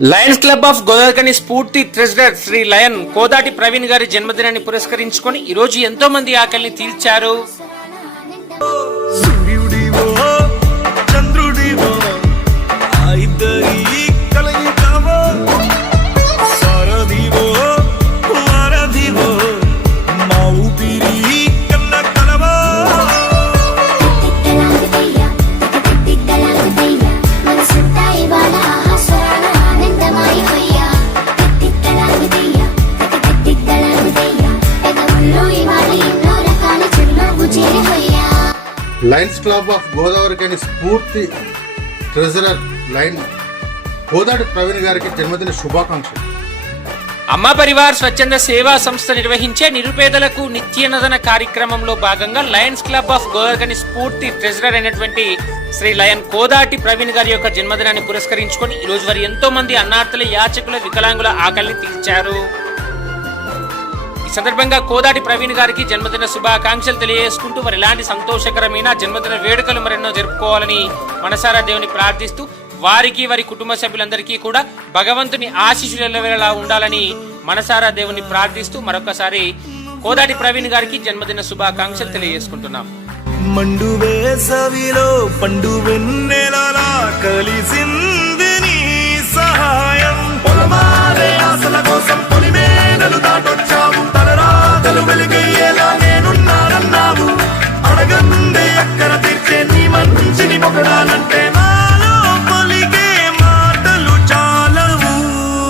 Lions club of Godavarikhani స్ఫూర్తి treasurer Shri lion Kodati Praveen గారి జన్మదినాన్ని పురస్కరించుకొని ఈ రోజు ఎంతో మంది ఆకలిని తీర్చారు. లయన్స్ క్లబ్ ఆఫ్ గోదావరిఖని స్ఫూర్తి ట్రెజరర్ లయన్ కోదాటి ప్రవీణ్ గారికి జన్మదిన శుభాకాంక్షలు. అమ్మ పరివార్ స్వచ్ఛంద సేవా సంస్థ నిర్వహించే నిరుపేదలకు నిత్యనదన కార్యక్రమంలో భాగంగా లయన్స్ క్లబ్ ఆఫ్ గోదావరిఖని స్ఫూర్తి ట్రెజరర్ అయినటువంటి శ్రీ లయన్ కోదాటి ప్రవీణ్ గారి యొక్క జన్మదినాన్ని పురస్కరించుకొని ఈ రోజు వారు ఎంతో మంది అన్నార్థుల, యాచకుల, వికలాంగుల ఆకలిని తీర్చారు. ఈ సందర్భంగా కోదాటి ప్రవీణ్ గారికి జన్మదిన శుభాకాంక్షలు తెలియజేసుకుంటూ వారు ఇలాంటి సంతోషకరమైన జన్మదిన వేడుకలు మరెన్నో జరుపుకోవాలని మనసారా దేవుని ప్రార్థిస్తూ వారికి వారి కుటుంబ సభ్యులందరికీ కూడా భగవంతుని ఆశీస్సులు ఉండాలని మనసారా దేవుని ప్రార్థిస్తూ మరొకసారి కోదాటి ప్రవీణ్ గారికి జన్మదిన శుభాకాంక్షలు తెలియజేసుకుంటున్నాం. మండు వేసవిలో పండు వెన్నెలలా కలిసింది నీ సహాయం, పొలమారే ఆశల కోసం